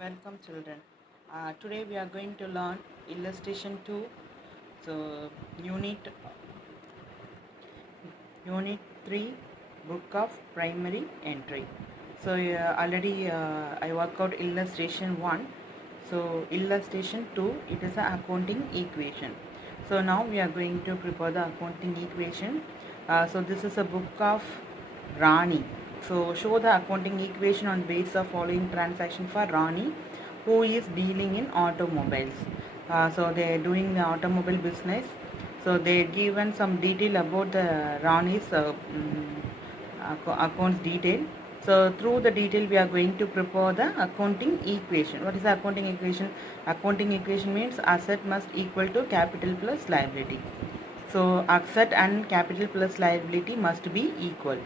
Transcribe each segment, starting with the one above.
Welcome children. Today we are going to learn illustration 2. So unit 3 book of primary entry. So already I work out illustration 1. So illustration 2 it is an accounting equation. So now we are going to prepare the accounting equation. So this is a book of Rani. So show the accounting equation on base of following transaction for Rani, who is dealing in automobiles. So they are doing the automobile business. So they given some detail about the Rani's accounts detail. So through the detail we are going to prepare the accounting equation. What is the accounting equation? Accounting equation means asset must equal to capital plus liability. So asset and capital plus liability must be equal.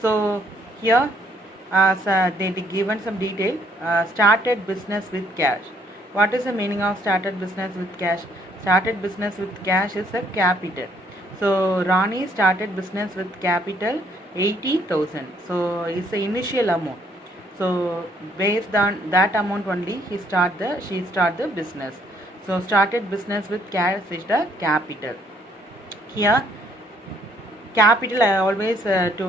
So here they given some detail. Started business with cash. What is the meaning of started business with cash? Started business with cash is a capital. So Rani started business with capital 80,000. So it's the initial amount. So based on that amount only she start the business. So started business with cash is the capital. Here capital I always said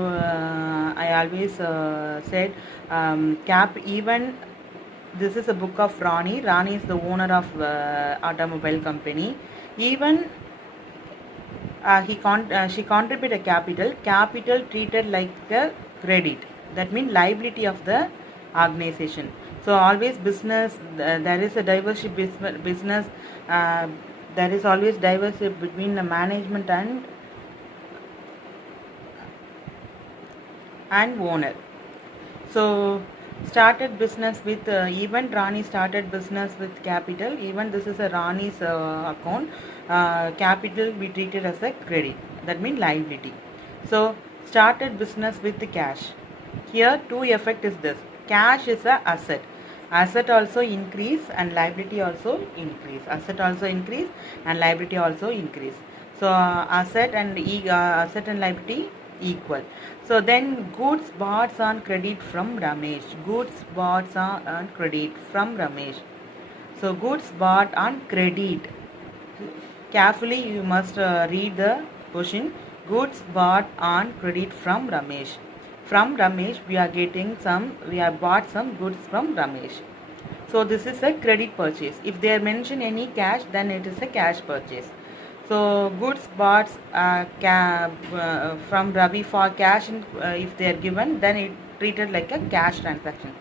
even this is a book of Rani. Rani is the owner of automobile company. Even she contributed capital treated like a credit, that means liability of the organization. So always business there is a diversity business there is always diversity between the management and owner. So started business with even Rani started business with capital. Even this is a Rani's account. Capital we treated as a credit, that means liability. So started business with the cash. Here two effect is this: cash is a asset. Asset also increase and liability also increase. Asset also increase and liability also increase. So asset and liability equal. So then goods bought on credit from Ramesh. Goods bought on credit from Ramesh. So goods bought on credit. Carefully you must read the question. Goods bought on credit from Ramesh. From Ramesh we have bought some goods from Ramesh. So this is a credit purchase. If they mention any cash, then it is a cash purchase. So goods bought from Ravi for cash, if they are given, then it treated like a cash transaction.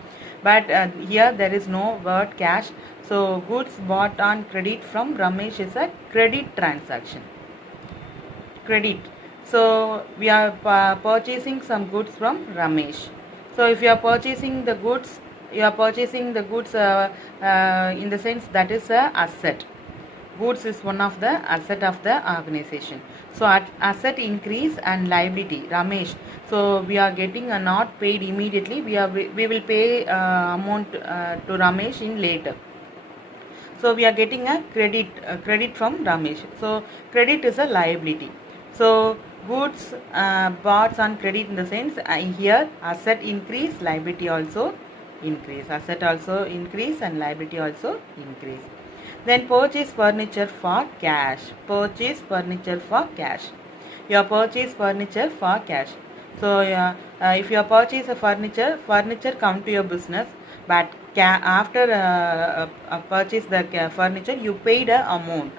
But here there is no word cash. So goods bought on credit from Ramesh is a credit transaction. Credit. So we are purchasing some goods from Ramesh. So if you are purchasing the goods, in the sense that is a asset. Goods is one of the asset of the organization. So asset increase and liability Ramesh. So we are getting a not paid immediately. We will pay amount to Ramesh in later. So we are getting a credit from Ramesh. So credit is a liability. So goods bought on credit in the sense here asset increase, liability also increase. Asset also increase and liability also increase. Then purchase furniture for cash. Purchase furniture for cash. You purchase furniture for cash. So if you purchase a furniture come to your business, but after purchase the furniture, you paid a amount.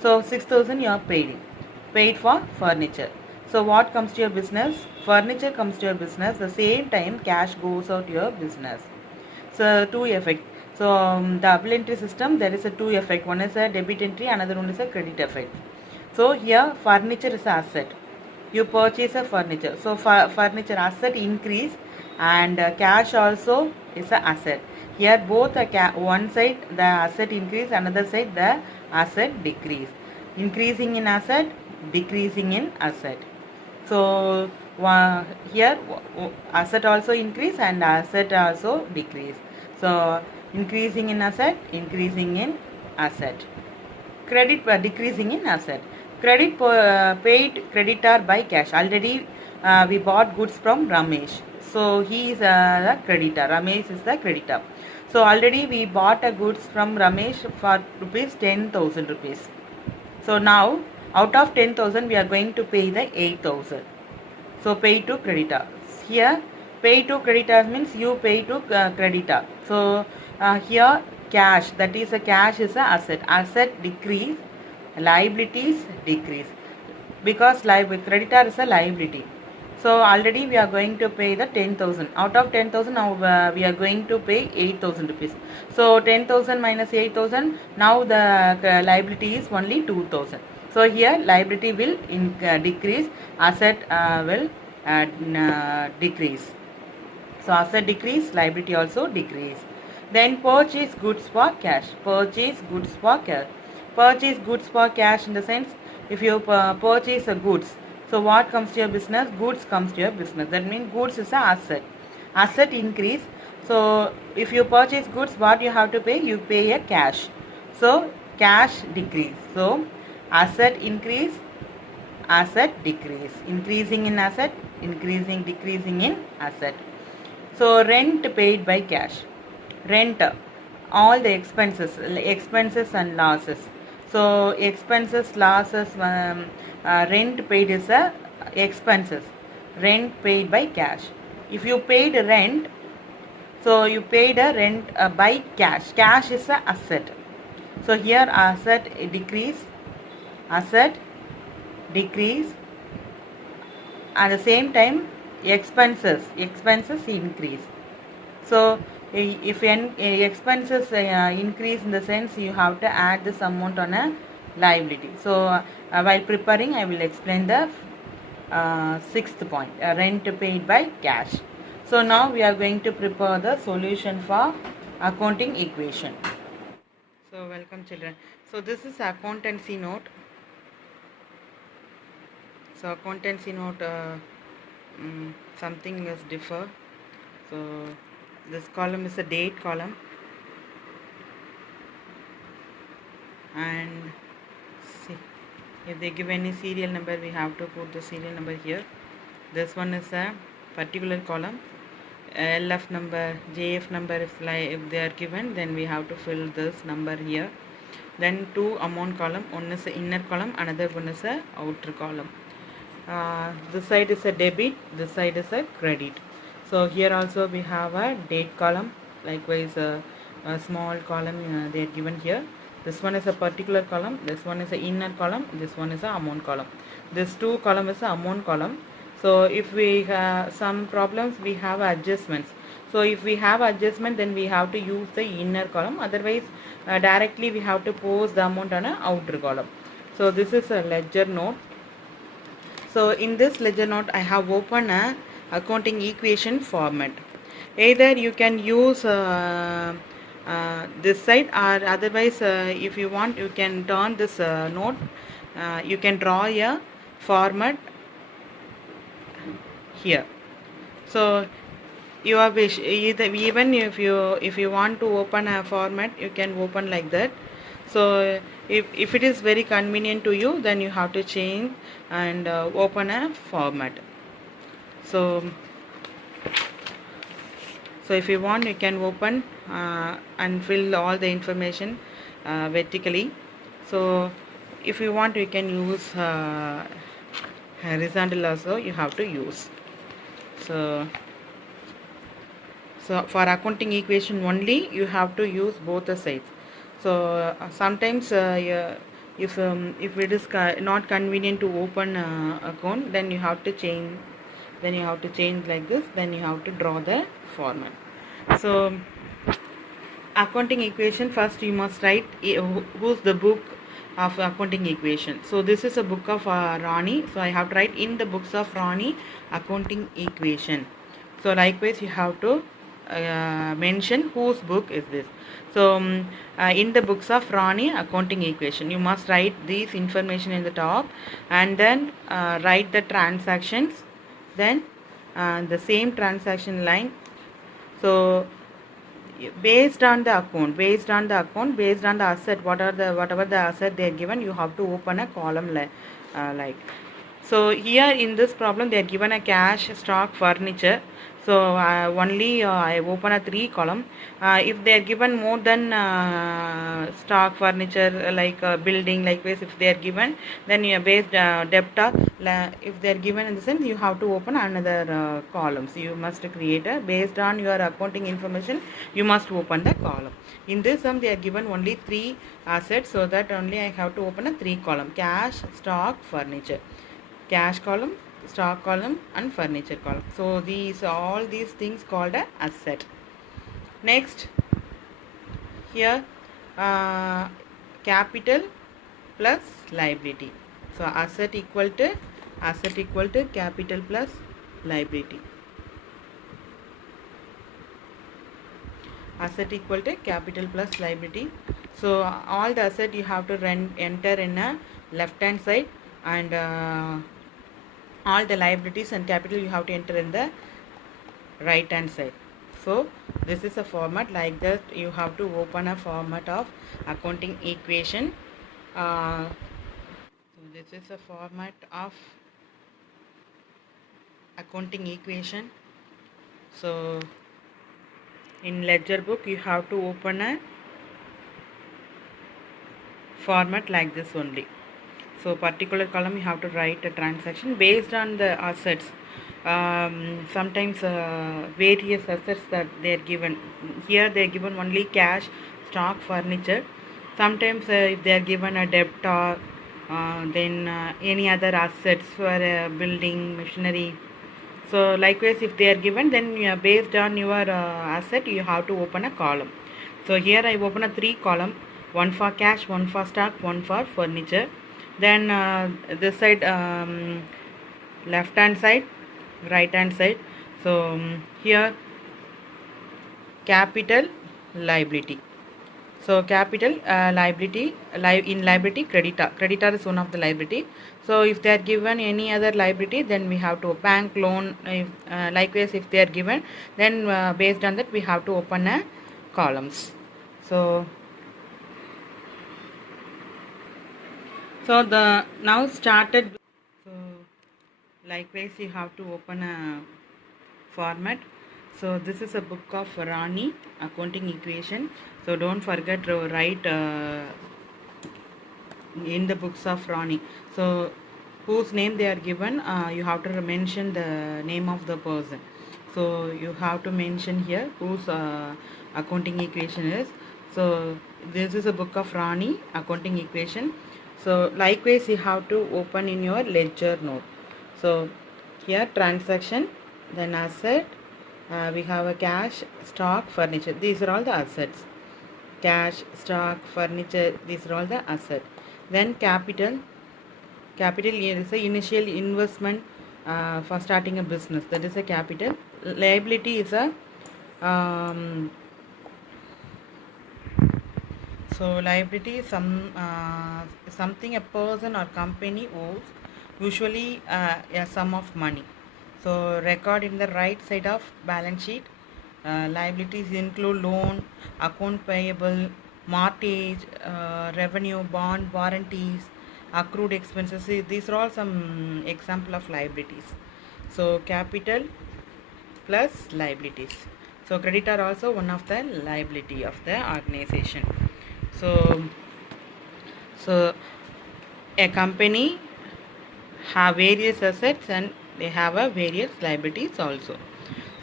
So 6,000 you are paid for furniture. So what comes to your business? Furniture comes to your business. The same time cash goes out to your business. So two effect. So double entry system, there is a two effect. One is a debit entry, another one is a credit effect. So here furniture is an asset. You purchase a furniture. So furniture asset increase and cash also is an asset. Here both one side the asset increase, another side the asset decrease. Increasing in asset, decreasing in asset. So here asset also increase and asset also decrease. So increasing in asset, increasing in asset. Credit decreasing in asset. Credit paid creditor by cash. Already we bought goods from Ramesh. So he is the creditor. Ramesh is the creditor. So already we bought a goods from Ramesh for rupees 10,000 rupees. So now out of 10,000 we are going to pay the 8,000. So pay to creditor. Here pay to creditor means you pay to creditor. So here cash, that is a cash is a asset. Asset decrease, liabilities decrease, because creditor is a liability. So already we are going to pay the 10,000. Out of 10,000 now we are going to pay 8,000 rupees. So 10,000 minus 8,000, now the liability is only 2,000. So here liability will decrease, asset will decrease. So asset decrease, liability also decrease. Then purchase goods for cash. Purchase goods for cash. Purchase goods for cash in the sense, if you purchase a goods, so what comes to your business? Goods comes to your business. That means goods is a asset. Asset increase. So if you purchase goods, what you have to pay? You pay a cash. So cash decrease. So asset increase, asset decrease. Increasing in asset, increasing, decreasing in asset. So rent paid by cash. Rent, all the expenses and losses. So expenses, losses, rent paid is a expenses. Rent paid by cash. If you paid rent, so you paid a rent by cash. Cash is a asset. So here asset decrease, asset decrease. At the same time expenses increase. So if expenses increase, in the sense you have to add this amount on a liability. So while preparing I will explain the sixth point, rent paid by cash. So now we are going to prepare the solution for accounting equation. So welcome children. So this is accountancy note. So accountancy note, something is differ. So this column is a date column, and see, if they give any serial number, we have to put the serial number here. This one is a particular column. LF number, JF number, if they are given, then we have to fill this number here. Then two amount column, one is the inner column, another one is a outer column. This side is a debit, this side is a credit. So here also we have a date column, likewise a small column they are given here. This one is a particular column, this one is a inner column, this one is a amount column. This two column is a amount column. So if we have some problems, we have adjustments. So if we have adjustment, then we have to use the inner column, otherwise directly we have to post the amount on a outer column. So this is a ledger note. So in this ledger note I have opened a accounting equation format. Either you can use this side, or otherwise if you want, you can turn this note, you can draw a format here. So your wish, even if you want to open a format, you can open like that. So if it is very convenient to you, then you have to change and open a format. So if you want, you can open and fill all the information vertically. So if you want, you can use horizontal also, you have to use. So for accounting equation only, you have to use both the sides. So sometimes if it is not convenient to open account, then you have to change. Then you have to change like this. Then you have to draw the format. So accounting equation, first you must write who's the book of accounting equation. So this is a book of Rani. So I have to write in the books of Rani accounting equation. So likewise you have to mention whose book is this. So in the books of Rani accounting equation, you must write these information in the top, and then write the transactions, then the same transaction line. So based on the account, based on the asset, whatever the asset they are given, you have to open a column like. So here in this problem they are given a cash, stock, furniture. So only I open a 3 column. If they are given more than stock, furniture, like building, likewise if they are given, then you are based debtor. If they are given in the sense, you have to open another columns. You must create a based on your accounting information. You must open the column. In this sum, they are given only 3 assets, so that only I have to open a 3 column: cash, stock, furniture. Cash column, stock column, and furniture column. So all these things called a asset. Next, here capital plus liability. So asset equal to capital plus liability. Asset equal to capital plus liability. So all the asset you have to enter in a left hand side, and all the liabilities and capital you have to enter in the right hand side. So this is a format like that. You have to open a format of accounting equation. So this is a format of accounting equation. So in ledger book you have to open a format like this only. So particular column you have to write a transaction based on the assets. Sometimes various assets that they are given. Here they are given only cash, stock, furniture. Sometimes if they are given a debtor, then any other assets for building, machinery. So likewise if they are given, then based on your asset you have to open a column. So here I open a 3 column, one for cash, one for stock, one for furniture. Then this side, left hand side, right hand side. So here capital, liability. So capital, liability, in liability, creditor is one of the liability. So if they are given any other liability, then we have to bank loan. Likewise if they are given, then based on that we have to open a columns. So the now started. So likewise you have to open a format. So this is a book of Rani, accounting equation. So don't forget to write in the books of Rani. So whose name they are given, you have to mention the name of the person. So you have to mention here whose accounting equation is. So this is a book of Rani, accounting equation. So likewise you have to open in your ledger note. So here transaction, then asset, we have a cash, stock, furniture. These are all the assets. Cash, stock, furniture, these are all the assets. Then capital is the initial investment for starting a business. That is a capital. Liability is a so liability is something a person or company owes, usually a sum of money. So record in the right side of balance sheet. Liabilities include loan, account payable, mortgage, revenue, bond, warranties, accrued expenses. These are all some example of liabilities. So capital plus liabilities. So creditor also one of the liability of the organization. So a company have various assets and they have a various liabilities also.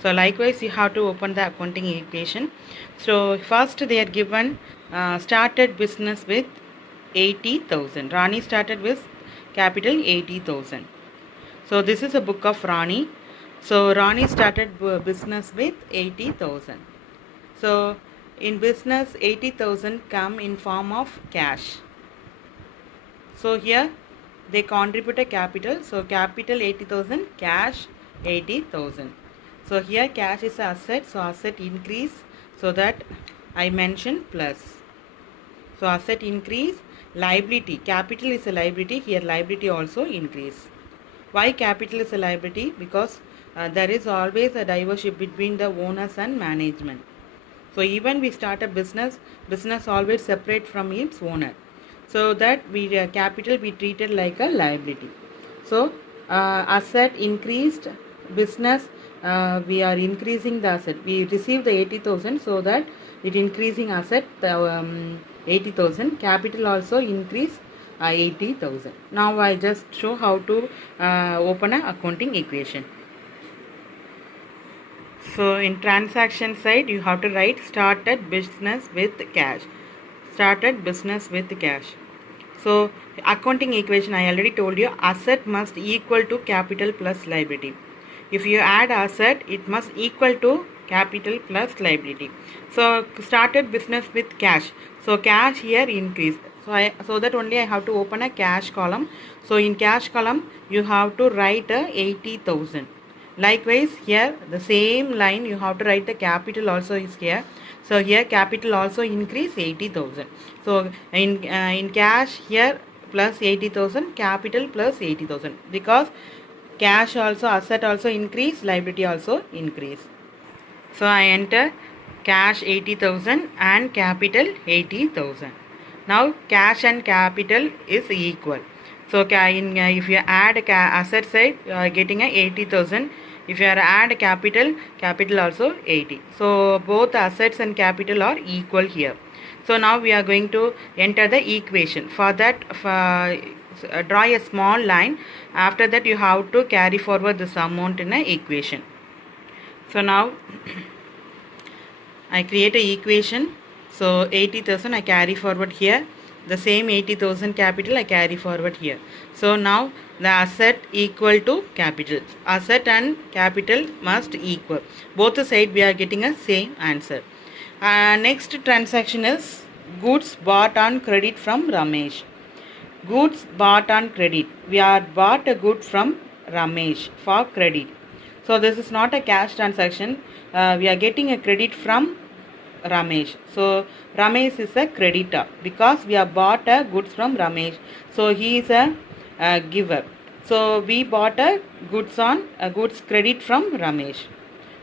So likewise you have to open the accounting equation. So first they are given started business with 80,000. Rani started with capital 80,000. So this is a book of Rani. So Rani started business with 80,000. So in business 80,000 come in form of cash. So here they contribute a capital. So capital 80,000, cash 80,000. So here cash is asset. So asset increase. So that I mentioned plus. So asset increase. Liability. Capital is a liability. Here liability also increase. Why capital is a liability? Because there is always a divorce between the owners and management. So even we start a business always separate from its owner. So that capital be treated like a liability. So asset increased, business we are increasing the asset. We receive the 80,000, so that it increasing asset the 80,000. Capital also increase 80,000. Now I just show how to open a accounting equation. So in transaction side, you have to write started business with cash. Started business with cash. So accounting equation, I already told you, asset must equal to capital plus liability. If you add asset, it must equal to capital plus liability. So started business with cash. So cash here increased. So that only I have to open a cash column. So in cash column, you have to write 80,000. Likewise here the same line you have to write the capital also is here. So here capital also increase 80,000. So in cash here plus 80,000, capital plus 80,000, because cash also, asset also increase, liability also increase. So I enter cash 80,000 and capital 80,000. Now cash and capital is equal. So if you add asset side, you are getting a 80,000. If you are add capital, capital also 80. So both assets and capital are equal here. So now we are going to enter the equation. For that, draw a small line. After that, you have to carry forward this amount in an equation. So now I create a equation. So 80,000 I carry forward here. The same 80,000 capital I carry forward here. So now the asset equal to capital. Asset and capital must equal. Both the side we are getting a same answer. Next transaction is goods bought on credit from Ramesh. Goods bought on credit. We are bought a good from Ramesh for credit. So this is not a cash transaction. We are getting a credit from Ramesh. So Ramesh is a creditor because we have bought a goods from Ramesh. So he is a giver. So we bought a goods credit from Ramesh.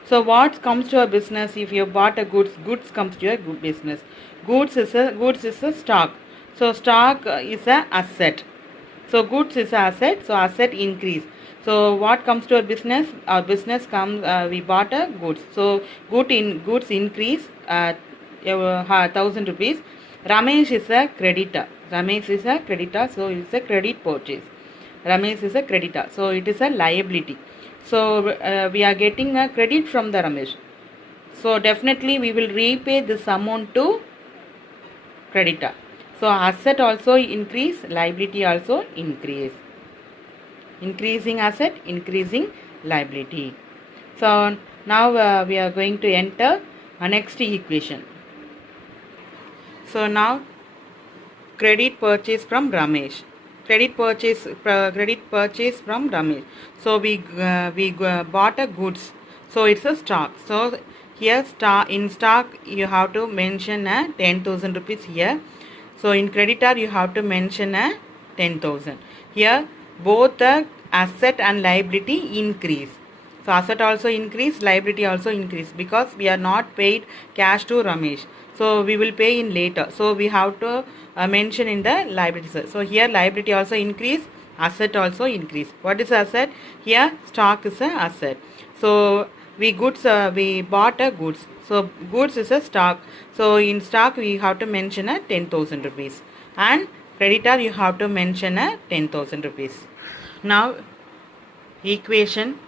So what comes to a business if you bought a goods comes to a good business. Goods is a stock. So stock is a asset. So goods is a asset. So asset increase. So what comes to a business? Our business comes. We bought a goods. So goods increase 1,000 rupees. Ramesh is a creditor. Ramesh is a creditor. So it's a credit purchase. Ramesh is a creditor. So it is a liability. So we are getting a credit from the Ramesh. So definitely we will repay this amount to creditor. So asset also increase, liability also increase. Increasing asset, increasing liability. So now we are going to enter a next equation. So now credit purchase from Ramesh. Credit purchase from Ramesh. So we bought a goods. So it's a stock. So here in stock you have to mention a 10,000 rupees here. So in creditor you have to mention a 10,000. Here both the asset and liability increase. So asset also increase, liability also increase because we are not paid cash to Ramesh. So we will pay in later. So we have to mention in the liability side. So here liability also increase, asset also increase. What is asset? Here stock is a asset. So we bought a goods. So goods is a stock. So in stock we have to mention a 10,000 rupees. And creditor you have to mention a 10,000 rupees. Now equation.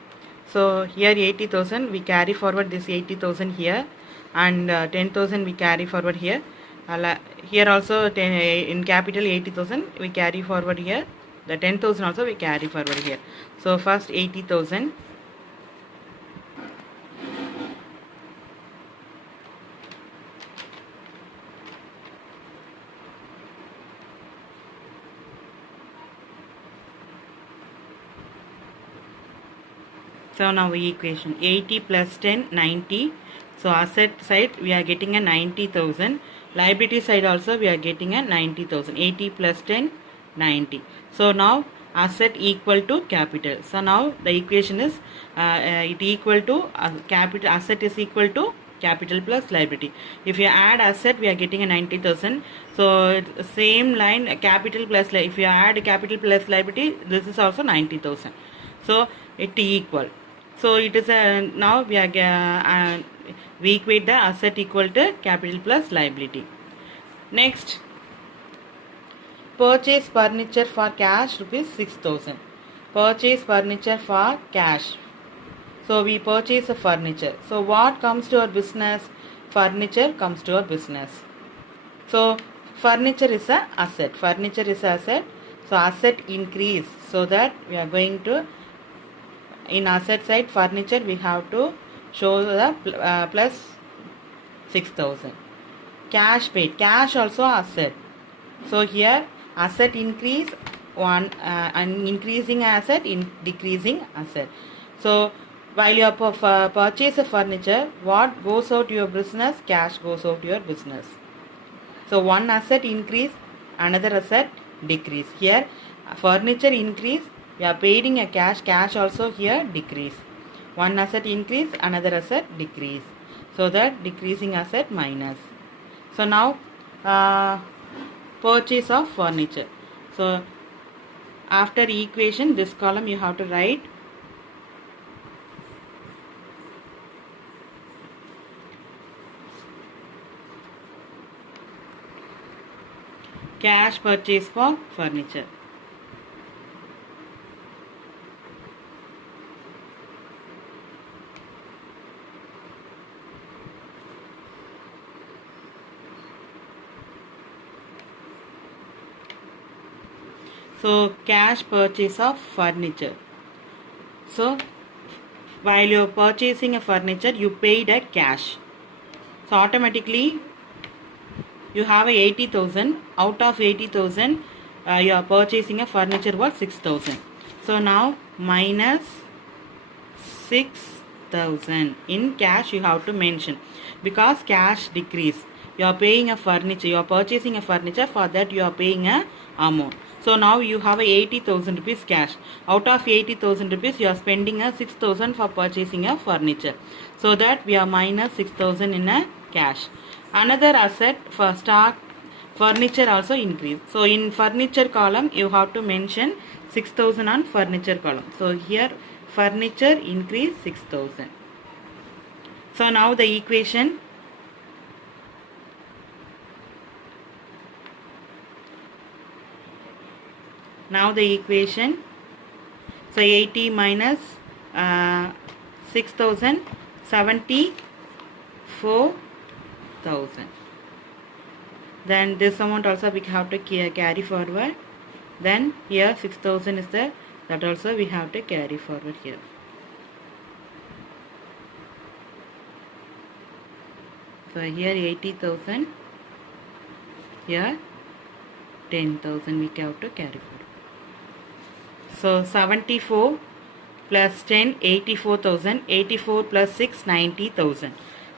So here 80,000 we carry forward this 80,000 here, and 10,000 we carry forward here. Here also in capital 80,000 we carry forward here. The 10,000 also we carry forward here. So first 80,000. So now equation 80 plus 10 90. So asset side we are getting a 90,000. Liability side also we are getting a 90,000. 80 plus 10 90. So now asset equal to capital. So now the equation is it equal to capital. Asset is equal to capital plus liability. If you add asset we are getting a 90,000. So same line capital plus if you add capital plus liability, this is also 90,000. So it equal. So it is a, now we equate the asset equal to capital plus liability. Next, purchase furniture for cash rupees 6,000. Purchase furniture for cash. So we purchase a furniture. So what comes to our business? Furniture comes to our business. So furniture is a asset. Furniture is a asset. So asset increase. So that we are going to, in asset side furniture we have to show the plus 6,000. Cash paid. Cash also asset. So here asset increase one and increasing asset in decreasing asset. So while you purchase a furniture, what goes out to your business? Cash goes out to your business. So one asset increase, another asset decrease. Here furniture increase, we are paying a cash. Cash also here decrease. One asset increase, another asset decrease. So that decreasing asset minus. So now purchase of furniture. So after equation, this column you have to write cash purchase for furniture. So cash purchase of furniture. So while you're purchasing a furniture, you paid a cash. So automatically you have a 80,000. Out of 80,000, you are purchasing a furniture worth 6,000. So now minus 6,000 in cash you have to mention, because cash decrease. You are paying a furniture. You are purchasing a furniture. For that you are paying a amount. So now you have a 80,000 rupees cash. Out of 80,000 rupees, you are spending a 6,000 for purchasing a furniture. So that we are minus 6,000 in a cash. Another asset for stock furniture also increase. So in furniture column, you have to mention 6,000 on furniture column. So here furniture increase 6,000. So now the equation. Now the equation, so 80 minus 6,000, 74,000. Then this amount also we have to carry forward. Then here 6,000 is there, that also we have to carry forward here. So here 80,000, here 10,000 we have to carry forward. So 74 plus 10, 84,000. 84 plus 6, 90,000.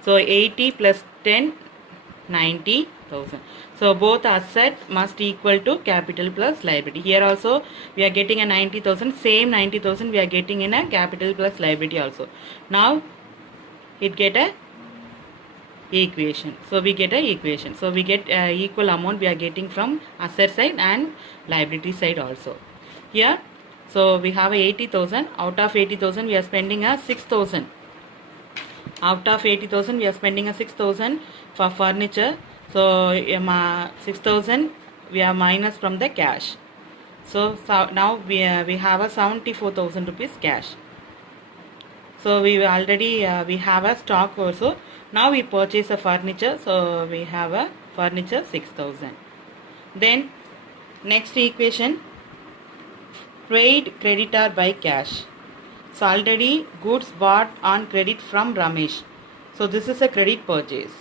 So 80 plus 10, 90,000. So both asset must equal to capital plus liability. Here also we are getting a 90,000. Same 90,000 we are getting in a capital plus liability also. Now it get a equation. So we get a equation. So we get equal amount we are getting from asset side and liability side also. Here, so we have 80,000. Out of 80,000 we are spending a 6,000. Out of 80,000 we are spending a 6,000 for furniture. So 6,000 we are minus from the cash. So now we have a 74,000 rupees cash. So we already we have a stock also. Now we purchase a furniture. So we have a furniture 6,000. Then next equation, paid creditor by cash. So already goods bought on credit from Ramesh. So this is a credit purchase.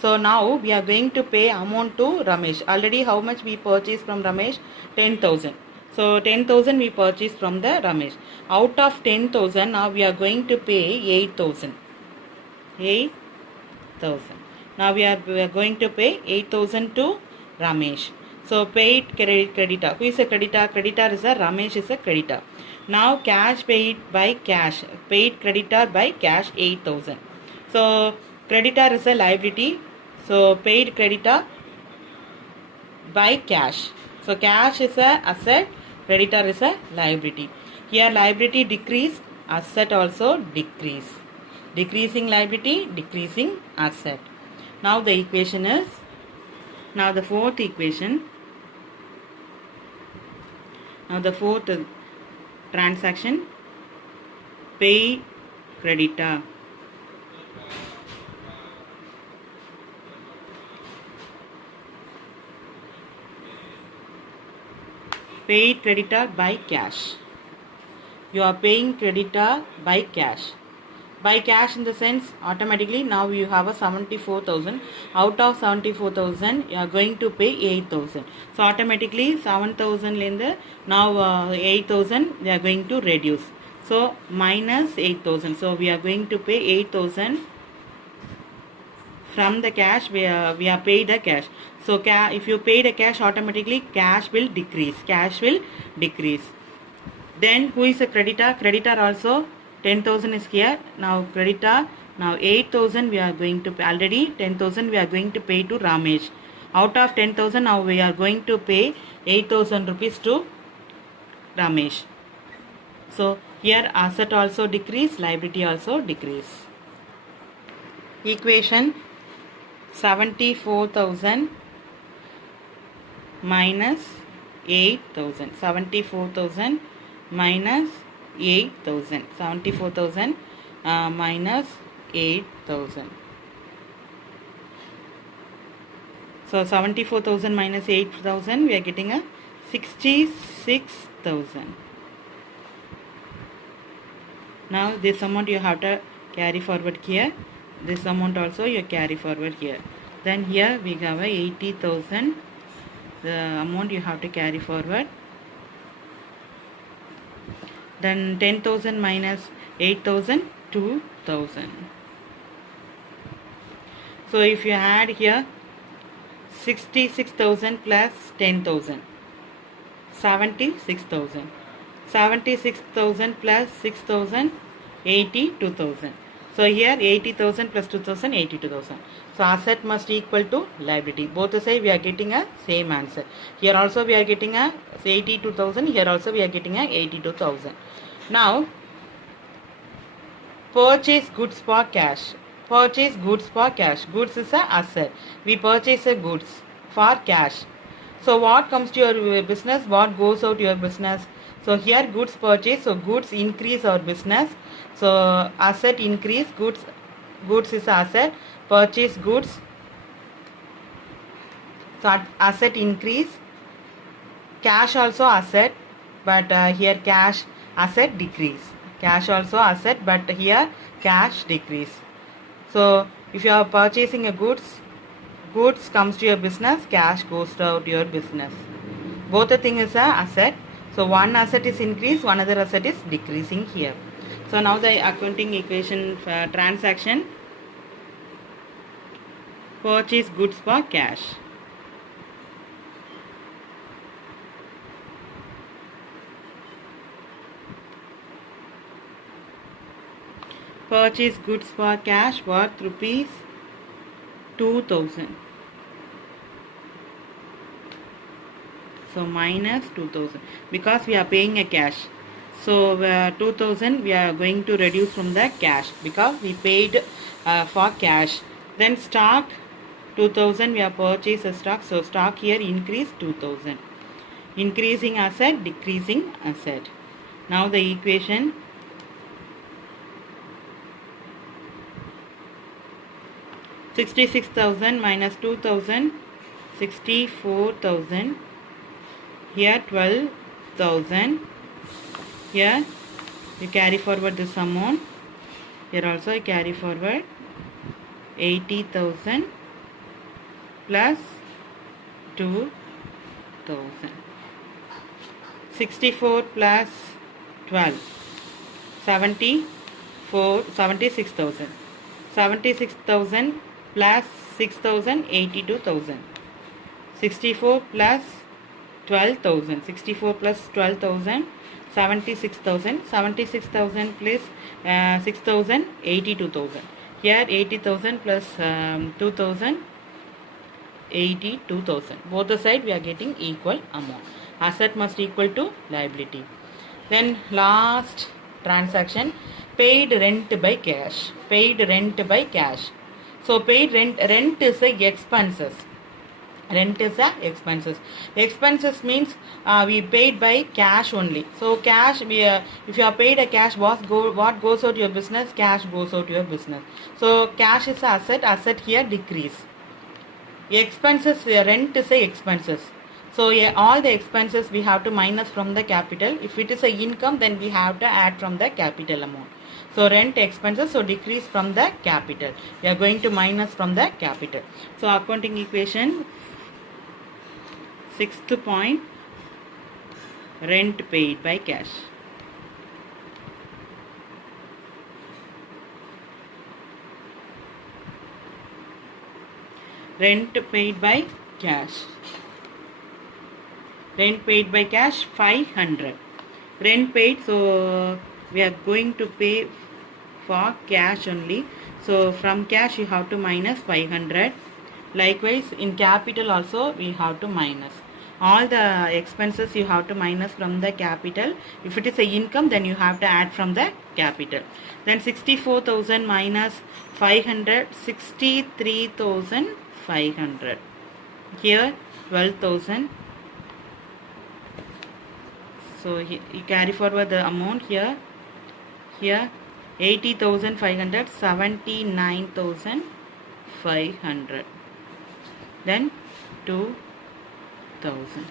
So now we are going to pay amount to Ramesh. Already how much we purchased from Ramesh? 10,000. So 10,000 we purchased from the Ramesh. Out of 10,000 now we are going to pay 8,000. 8,000. Now we are going to pay 8,000 to Ramesh. So paid creditor. Who is a creditor? Creditor is a Ramesh is a creditor. Now cash paid by cash. Paid creditor by cash 8,000. So creditor is a liability. So paid creditor by cash. So cash is a asset. Creditor is a liability. Here liability decrease, asset also decrease. Decreasing liability, decreasing asset. Now the equation is, now the fourth equation, now the fourth transaction, pay creditor. Paid creditor by cash. You are paying creditor by cash. By cash in the sense, automatically now you have a 74,000. Out of 74,000, you are going to pay 8,000. So automatically 7,000 lende now 8,000 they are going to reduce. So minus 8,000. So we are going to pay 8,000 from the cash. We are paid the cash. So if you pay the cash, automatically cash will decrease. Cash will decrease. Then who is a creditor? Creditor also 10,000 is here. Now creditor, now 8,000 we are going to pay. Already 10,000 we are going to pay to Ramesh. Out of 10,000 now we are going to pay 8,000 rupees to Ramesh. So here asset also decrease, liability also decrease. Equation 74,000 minus 8,000. 74,000 minus 8,000. 74,000 minus 8,000. So 74,000 minus 8,000, we are getting a 66,000. Now this amount you have to carry forward here. This amount also you carry forward here. Then here we have a 80,000. The amount you have to carry forward. Then 10,000 minus 8,000, 2,000. So if you add here 66,000 plus 10,000, 76,000. 76,000 plus 6,000, 82,000. So here 80,000 plus 2,000, 82,000. So asset must equal to liability. Both the side we are getting a same answer. Here also we are getting a 82,000. Here also we are getting a 82,000. Now purchase goods for cash. Purchase goods for cash. Goods is a asset. We purchase a goods for cash. So what comes to your business? What goes out to your business? So here goods purchase. So goods increase our business. So asset increase. Goods is asset. Purchase goods. So asset increase. Cash also asset. But here cash asset decrease. Cash also asset. But here cash decrease. So if you are purchasing a goods comes to your business, cash goes to your business. Both the thing is a asset. So one asset is increased, one other asset is decreasing here. So now the accounting equation transaction, purchase goods for cash. Purchase goods for cash worth rupees 2,000. So minus 2,000 because we are paying a cash. So 2,000 we are going to reduce from the cash because we paid for cash. Then stock 2,000 we have purchased a stock. So stock here increase 2,000. Increasing asset, decreasing asset. Now the equation, $66,000 minus 2,000, 64,000. Here 12,000. Here you carry forward this amount. Here also you carry forward 80,000 plus 2,000. 64 plus 12, 76,000. 76,000 plus 6,000, 82,000. 64 plus 12,000. 64 plus 12,000, 76,000. 76,000 plus 6,000, 82,000. Here 80,000 plus 2,000, 82,000. Both the side we are getting equal amount. Asset must equal to liability. Then last transaction. Paid rent by cash. Paid rent by cash. So paid rent is a expenses. Rent is a expenses. Expenses means we paid by cash only. So cash, if you are paid a cash, what goes out to your business? Cash goes out to your business. So cash is a asset. Asset here decrease. Expenses, rent is a expenses. So all the expenses we have to minus from the capital. If it is a income, then we have to add from the capital amount. So rent expenses, so decrease from the capital. We are going to minus from the capital. So accounting equation, sixth point, rent paid by cash. Rent paid by cash. Rent paid by cash 500. Rent paid, so we are going to pay for cash only. So from cash you have to minus 500. Likewise in capital also we have to minus. All the expenses you have to minus from the capital. If it is a income, then you have to add from the capital. Then 64,000 minus 500, 63,500. Here 12,000. So you carry forward the amount here. Here 80,500, 79,500. Then 2,000.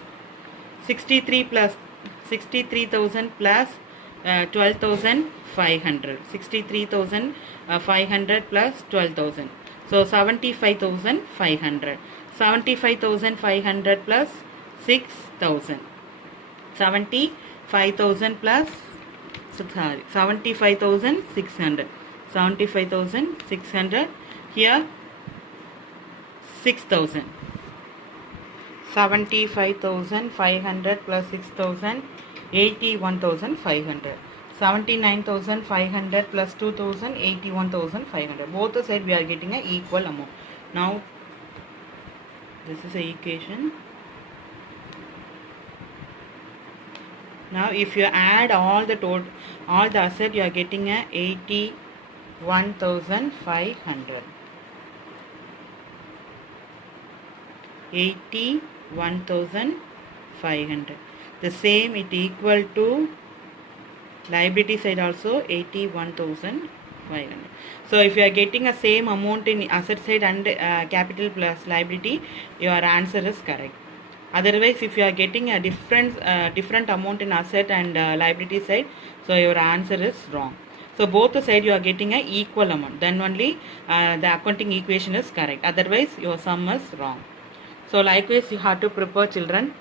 63,000 plus 12,500. 63,500 plus 12,000. So 75,500. 75,500 plus 6,000. 75,000 plus 75,600. 75,600. Here 6,000. 75,500 plus 6,000, 81,500. 79,500 plus 2,000, 81,500. Both the side we are getting an equal amount. Now this is the equation. Now if you add all the asset, you are getting a 81,500. 81,500. The same it equal to liability side also 81,500. So if you are getting a same amount in asset side and capital plus liability, your answer is correct. Otherwise, if you are getting a different amount in asset and liability side, so your answer is wrong. So both the side you are getting a equal amount, then only the accounting equation is correct. Otherwise, your sum is wrong. So likewise, you have to prepare, children.